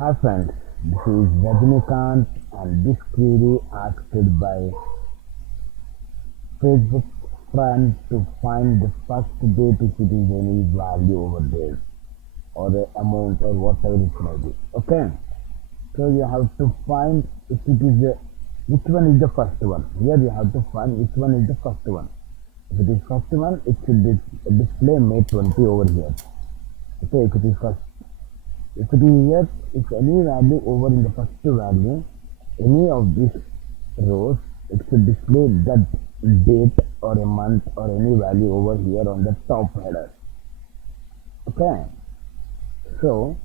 Hi friends, this is Rajnikant and this query asked by Facebook friend to find the first date if it is any value over there or the amount or whatever it may be. Okay, so you have to find if it is which one is the first one. Here you have to find which one is the first one. If it is first one, it should display May 20 over here. Okay, if it is first. If it is here, if any value over in the first value, any of these rows, it should display that date or a month or any value over here on the top header. Okay, so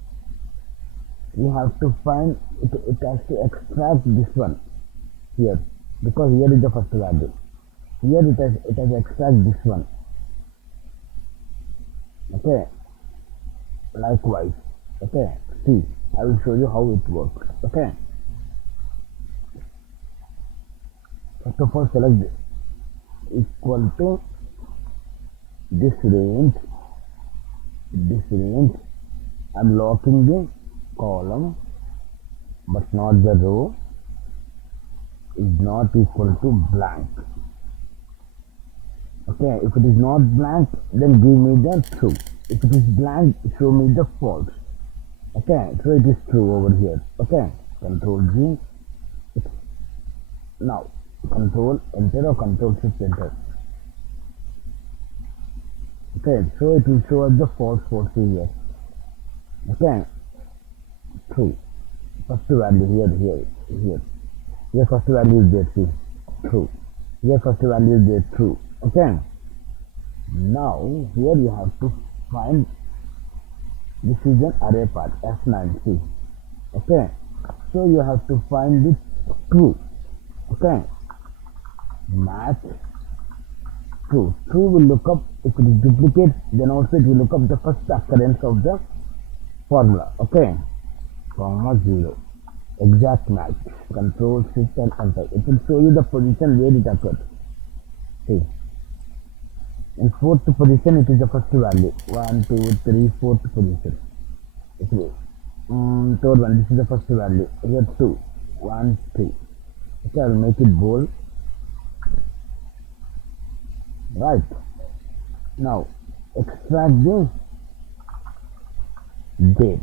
we have to find it has to extract this one here because here is the first value. Here it has extract this one. Okay, likewise. Okay, see, I will show you how it works. Okay, first of all select equal to this range. I'm locking the column but not the row is not equal to blank. Okay, if it is not blank, then give me the true. If it is blank, show me the false. Okay, so it is true over here. Okay, control G. Now control enter or control shift enter. Okay, so it will show us the false here. Okay, true. First value here first value is there, see, true. Here first value is there, true. Okay, now here you have to find this is an array part F9, see. Okay, so you have to find this true. Okay, match true will look up if it is duplicate, then also it will look up the first occurrence of the formula. Okay, comma 0, exact match, control shift and enter. It will show you the position where it occurred. See, in fourth position it is the first value, 1 2 3 fourth position. Okay, third one, this is the first value, here 2 1 3. Okay, I will make it bold. Right, now extract the date.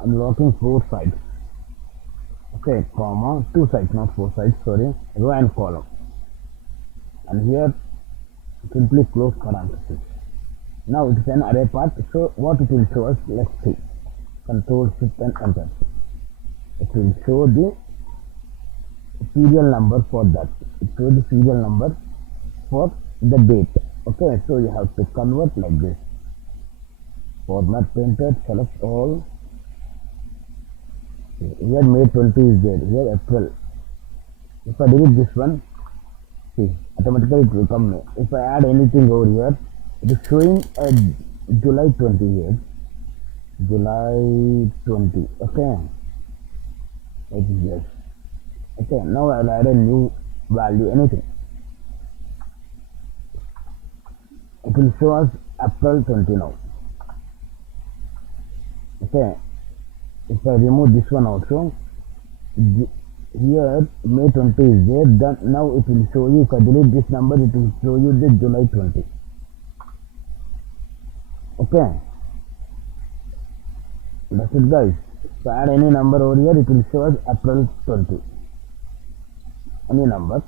I'm locking 4 sides. Okay, comma 2 sides, not 4 sides, sorry, row and column, and here simply close parenthesis. Now it is an array part, so what it will show us, let's see, control shift and enter. It will show the serial number for that. It shows the serial number for the date. Okay, so you have to convert like this. Format printed, select all. Here May 20 is there, here April. If I delete this one, see, automatically it will come May. If I add anything over here, it is showing a July 20 here. July 20, okay. It is yes. Okay, now I will add a new value, anything. It will show us April 20 now. Okay, if I remove this one also, here May 20 is there, then now it will show you, if I delete this number, it will show you the July 20. Okay, that's it guys. If I add any number over here, it will show us April 20. Any number.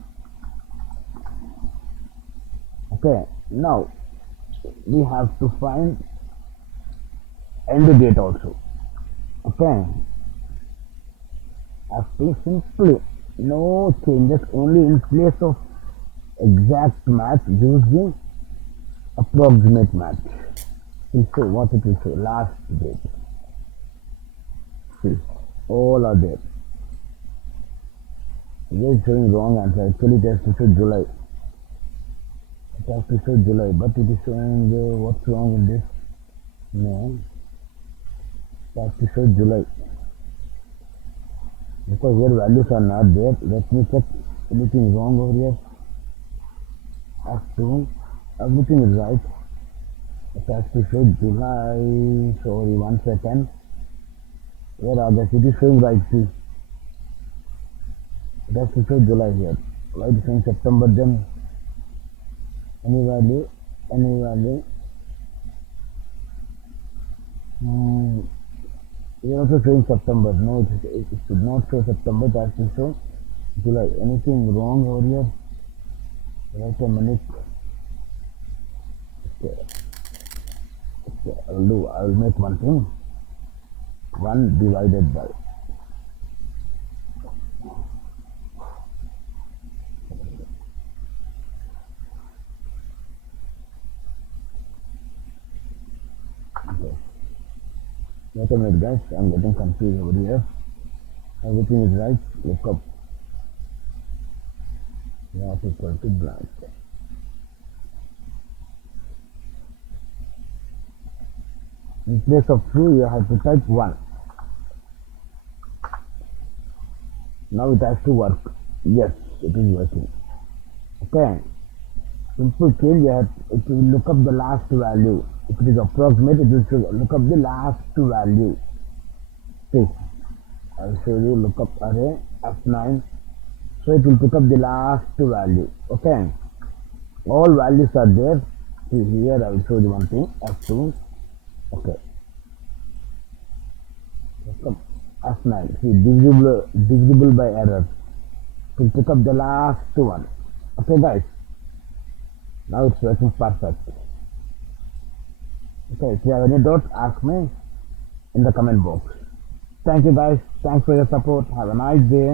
Okay, now we have to find end date also. Okay, have to simply no changes, only in place of exact match use the approximate match. We'll show what it will show, last date. See, all are there. It is showing wrong answer. Actually it has to show July. It has to show July, but it is showing what's wrong in this? No, it has to show July. Because here values are not there. Let me check anything wrong over here. Has to, everything is right. It has to show July. Sorry, 1 second. Where are the cities showing right? See, it has to show July here. Why it is showing September then? Any value? Any value? Hmm. It is also showing September. No, it should not show September. It has to show July. Anything wrong over here? Wait a minute. Okay, okay. I will make one thing. 1 divided by. Okay. Wait a minute, guys. I'm getting confused over here. Everything is right. Look up. Not equal to blank. In place of true, you have to type 1. Now it has to work. Yes, it is working. Okay. Simple change, you have to look up the last value. If it is approximate, it will look up the last value. See, I will show you look up array F9. So it will pick up the last value. Okay. All values are there. See here, I will show you one thing. F2. Okay. Look up F9. See, divisible by error. It will pick up the last one. Okay, guys. Now it's working perfect. Okay, if you have any doubts, ask me in the comment box. Thank you guys. Thanks for your support. Have a nice day.